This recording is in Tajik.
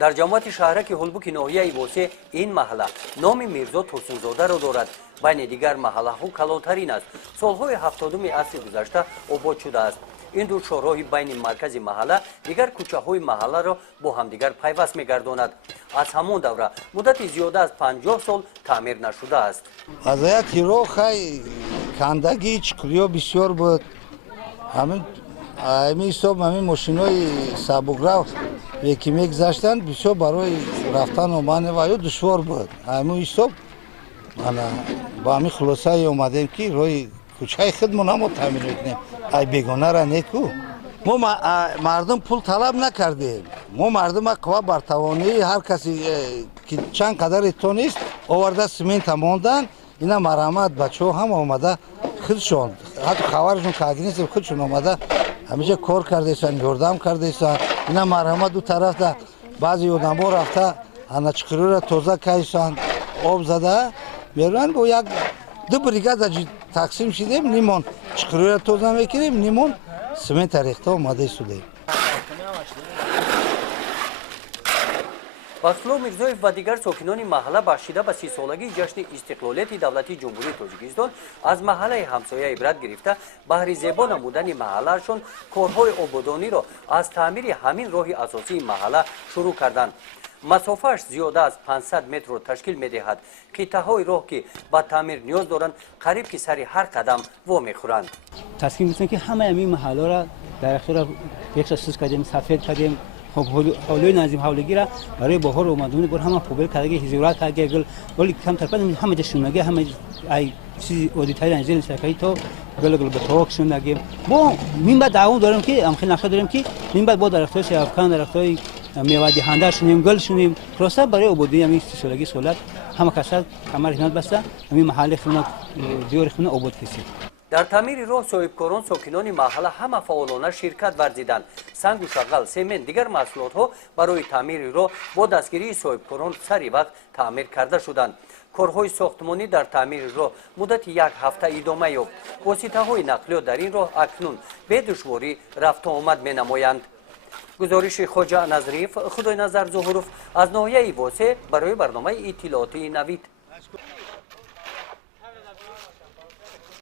дар ҷамоати шаҳраки ҳулбуки ноҳияи восеъ ин маҳалла номи мирзо турсунзодаро дорад. байни дигар маҳаллаҳо калонтарин аст. солҳои 70-уми асри гузашта обод шудааст. ин ду шоҳроҳи байни маркази маҳалла дигар кӯчаҳои маҳалларо бо ҳамдигар пайваст мегардонад. аз ҳамон давра муддати зиёда аз 50 сол таъмир нашудааст. вазъияти роҳ хай кандагӣ чуқуриё бисёр буд. ҳамин ҳисоб ҳамин мошинои сабукрав ки мегузаштанд бисёр барои рафтан омадан ва ё душвор буд. ҳамин ҳисоб ба ҳамин хулосае омадем ки роҳи кӯчаи худмон ҳамо таъмир мекунем. ай бегонара неку. мо мардум пул талаб накардем. мо мардума қувва бартавонии ҳар касе ки чанд қадари тонист оварда симента мондан. ина марҳамат бачаҳо ҳам омада худшон ҳатто хабаршон карда нестем худшон омада ҳамеша кор кардесан ёрдам кардесан. ина марҳамат ду тарафта баъзе одамо рафта ана чуқуриро тоза кайсан об зада мерӯянд бо як ду бригада тақсим шидем. нимон чуқуриро тоза мекунем нимон симента рехта омада истодем. бахтиёр мирзоев ва дигар сокинони маҳалла бахшида ба 30-солагии ҷашни истиқлолияти давлати ҷумҳурии тоҷикистон аз маҳаллаи ҳамсоя ибрат гирифта баҳри зебо намудани маҳаллаашон корҳои ободониро аз таъмири ҳамин роҳи асосии маҳалла шурӯъ карданд. масофааш зиёда аз 500 метрро ташкил медиҳад. қитъаҳои роҳ ки ба таъмир ниёз доранд қариб ки сари ҳар қадам вомехӯранд. тасмим гирифтем ки ҳамаи ҳамин маҳалларо дарахтора бехшасуз кардем, сафед кардем. ҳолои назим ҳавлигира барои баҳор омадани бор ҳама пубел кардаги ҳизират кардаги голи камтар ҳама ҷа шундаги ҳама ай чизи одитари анзели сакаи то гол ба тоок шундагим. бо мин баъд давом дорем ки амхи нақша дорем ки мин баъд бо дарахтои шафкан дарахтои мевадиҳанда шунем гул шунем роста барои ободии ҳамин 30-солаги солат ҳама каса камар ҳимат баста ҳамин маҳалли хӯна диёри хӯна обод кисид. дар таъмири роҳ соҳибкорон сокинони маҳалла ҳама фаъолона ширкат варзиданд. сангу шағал, семент, дигар маҳсулотҳо барои таъмири роҳ бо дастгирии соҳибкорон сари вақт таъмир карда шуданд. корҳои сохтмонӣ дар таъмири роҳ муддати як ҳафта идома ёфт. воситаҳои нақлиёт дар ин роҳ акнун бе душворӣ рафту омад менамоянд. гузориши хоҷа назриев, худойназар зуҳуров аз ноҳияи восеъ барои барномаи иттилоотии Навид.